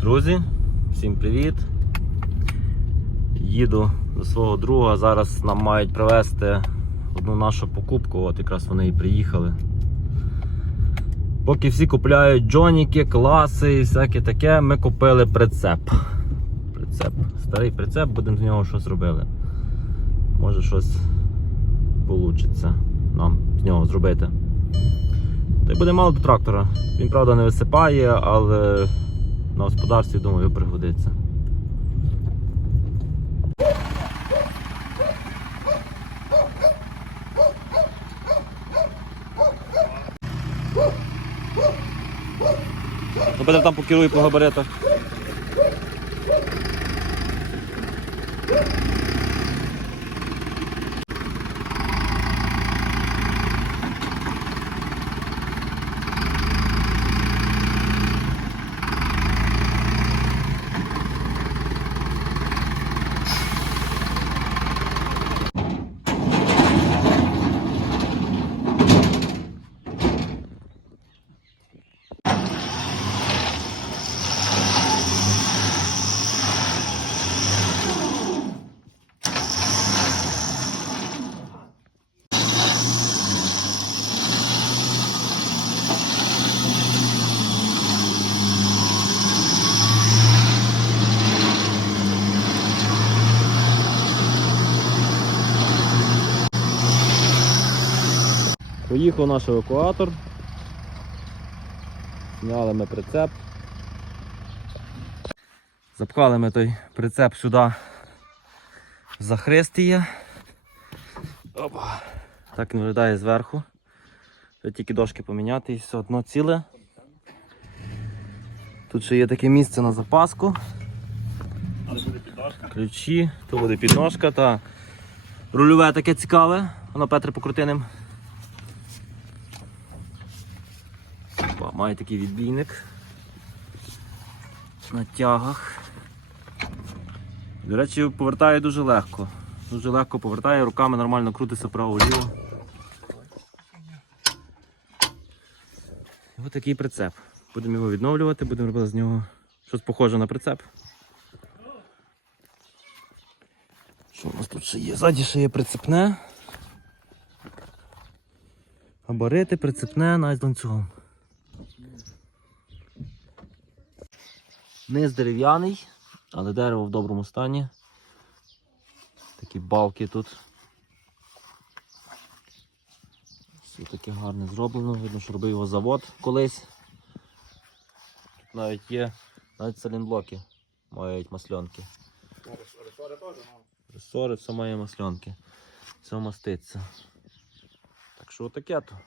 Друзі, всім привіт! Їду до свого друга. Зараз нам мають привезти одну нашу покупку, от якраз вони і приїхали. Поки всі купляють джоніки, класи і всяке таке, ми купили прицеп. Прицеп. Старий прицеп, будемо з нього щось робили. Може щось вийде нам з нього зробити. Та й буде мало до трактора. Він, правда, не висипає, але на господарстві, думаю, пригодиться. Ну, Петро там покерує по габаритах. Поїхав наш евакуатор. Зняли ми прицеп. Запхали ми той прицеп сюди в захристіє. Опа. Так він виглядає зверху. Треба тільки дошки поміняти і все одно ціле. Тут ще є таке місце на запаску. Ключі, то буде підножка та рульове таке цікаве. Воно Петре покрути ним. Має такий відбійник на тягах. До речі, повертає дуже легко. Дуже легко повертає, руками нормально крутиться право-ліво. Ось такий прицеп. Будемо його відновлювати, будемо робити з нього щось похоже на прицеп. Що у нас тут ще є? Ззаді ще є прицепне. Габарити, прицепне, навіть з ланцюгом. Низ дерев'яний, але дерево в доброму стані. Такі балки тут. Все таке гарне зроблено, видно, що робив його завод колись. Тут навіть є навіть салінблоки мають масльонки. Ресори, все має масльонки. Все маститься. Так що отаке то.